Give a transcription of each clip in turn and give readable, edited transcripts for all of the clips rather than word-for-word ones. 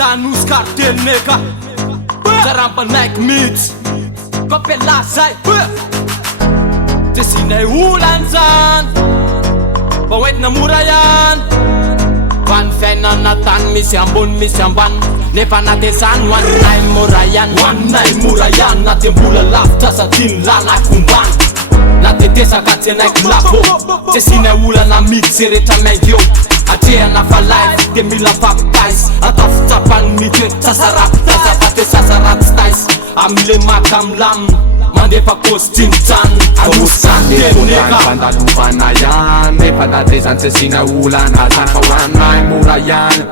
Anosy Cartel neka Zarampanaiky mihitsy Kapela zay Tesinay olany zany Fa hoentina mora ihany Fa ny fiainana tany misy ambony misy ambany Nefa natezany hoaninay mora ihany Hoaninay mora ihany Na tembola lavitra satria lalako ombany Na tetesaka tsenaiky lafo Tesinay olana mity se rehetra maingy eo Atrehana fa live de mila fapitais Atao fitsapany mity hoe sasarapitaisa Fa te sasaraty taisa Amile maka amlamina Mandefa costume tany Anosy Cartel neka Fandalovana ihany Nefa natezany tsesina olana zany Fa hoaninay mora ihany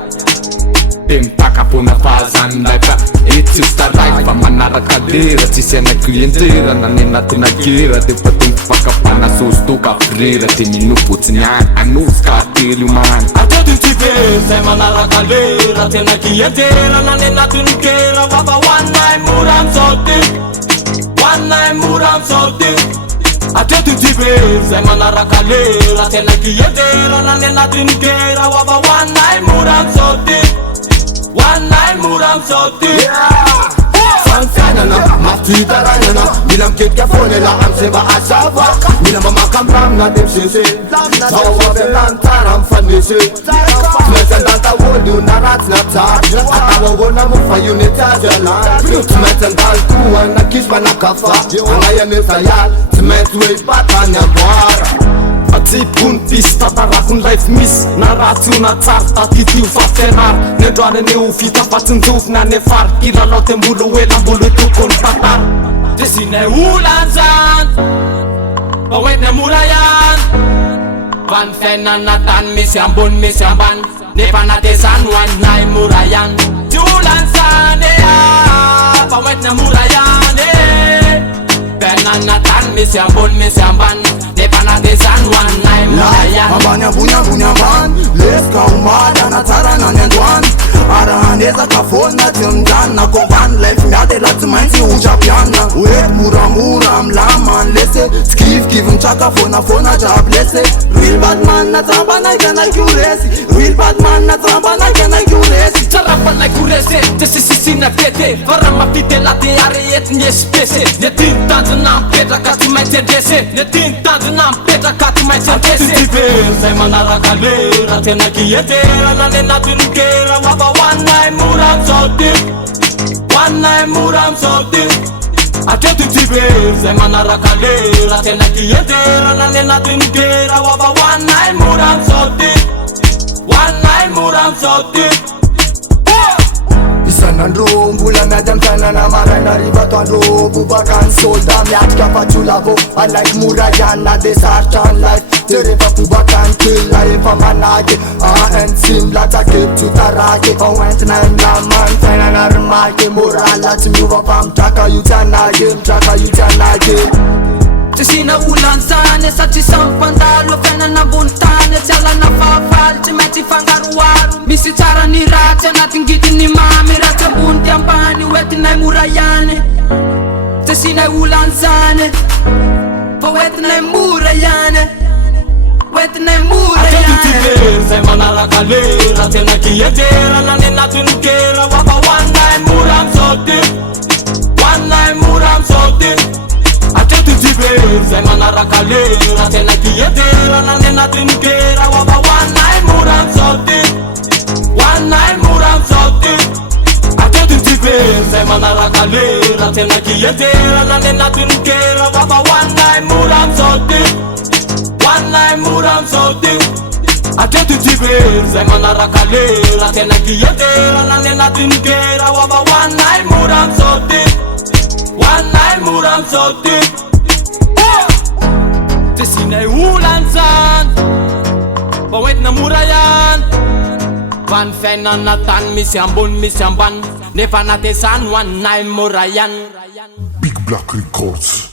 De mitakapona fahazanilay Fa etsy taraiky fa manaraka lera Tsisy ana klientera na ny anatina gera De fa tongo fakapana sosy toka frera De minobotsiny any Anosy Cartel io man Atety tibe zay manaraka lera Tena klientera na ny anatin'ny gera Wafa hoaninay mora amizao ty Hoaninay mora amizao ty Atety tibe zay manaraka lera Tena klientera na ny anatin'ny gera Wafa hoaninay mora amizao ty Hoaninay mora amizao ty Fanfianana, mafitarainana Mila miketika foana la amizay asava Mila mamaka amramina de misese Zao avy aminany tsara mifanese Tsy maintsy andanta olo io na ratsy na tsara Atao ahoana mo fa io nety azy alany Tsy maintsy andalo koa na kisy manakafa Anay zayal Tsy maintsy hoe patany amboara Atsipony pisy tatarako ny life misy Na ratsy io na tsara tatitio fa fianara Ny androany aneo vita fa tsy njofina ny fary Kilalao tembolo ela mbolo tokony tantara Tesinay olany zany Fa hoentina mora ihany Fa ny fiainana tany misy ambony misy ambany Nefa natezany hoaninay mora ihany Ty olany zany Fa hoentina mora ihany Fiainana tany misy ambony misy ambany Nefa natezany hoaninay mora ihany Ambany ambony ambony ambany Lesika omaly na tsara na ny androany Arahanezaka foana tsy minjany Na kombany life miady la tsy maintsy otrapiana Oety moramora amilama lese Tsy kivikivy nitraka foana jiaby lese Real Batman na trampanaiky anaiky io resy Real Batman na trampanaiky anaiky io resy Trampanaiky io resy Te sisisina tete Fa raha mapite laty arehety ny espese Netiny tanjona mipetraka tsy maintsy andrese Netiny tanjona mipetraka tsy maintsy andrese Atitibe zay manaraka lera Tena klientera na ny anatin'ny gera Wafa hoaninay mora amizao ty Hoaninay mora amizao ty Atreto tibe zay manaraka lera Tena klientera na ny anatin'ny gera Wafa hoaninay mora amizao ty Hoaninay mora amizao ty Isan'andro mbola miady am fiainana maraina riva toandro Bobaka ny solda miatrika fatsolavo Alaiky mora ihany na de sarotra ny life De rehefa bobaka ny kela efa manaky ANC milatsaky tsy taraky Fa hoentinay milamany fiainana rimaky Morala tsy miova fa mitraka io tsy anaky Mitraka io tsy anaky Tsisina olany zany satria samy mpandalo Fiainana ambony tany tsy alana fahafaly Tsy maintsy fangaroaro Misy tsara ny ratsy anatingidiny mamy Ratsy ambony ty ambany hoentinay mora ihany Tsesinay olany zany Fa hoentinay mora ihany Hoentinay mora ihany Atetibe zay manaraka lera Tena klientera na ny anatin'ny gera Wafa hoaninay mora amizao ty Hoaninay mora amizao ty Atetibe zay manaraka lera Tena klientera na ny anatin'ny gera Wafa hoaninay mora amizao ty Hoaninay mora amizao ty Atetibe zay manaraka lera Tena klientera na ny anatin'ny gera Wafa hoaninay mora amizao ty Hoaninay mora amizao ty Atreto tibe zay manaraka lera Tena klientera na ny anatin'ny gera Wafa hoaninay mora amizao ty Hoaninay mora amizao ty Tesinay olany zany Fa hoentina mora ihany Fa ny fiainana tany misy ambony misy ambany Nefa natezany hoaninay mora ihany Big Black Records.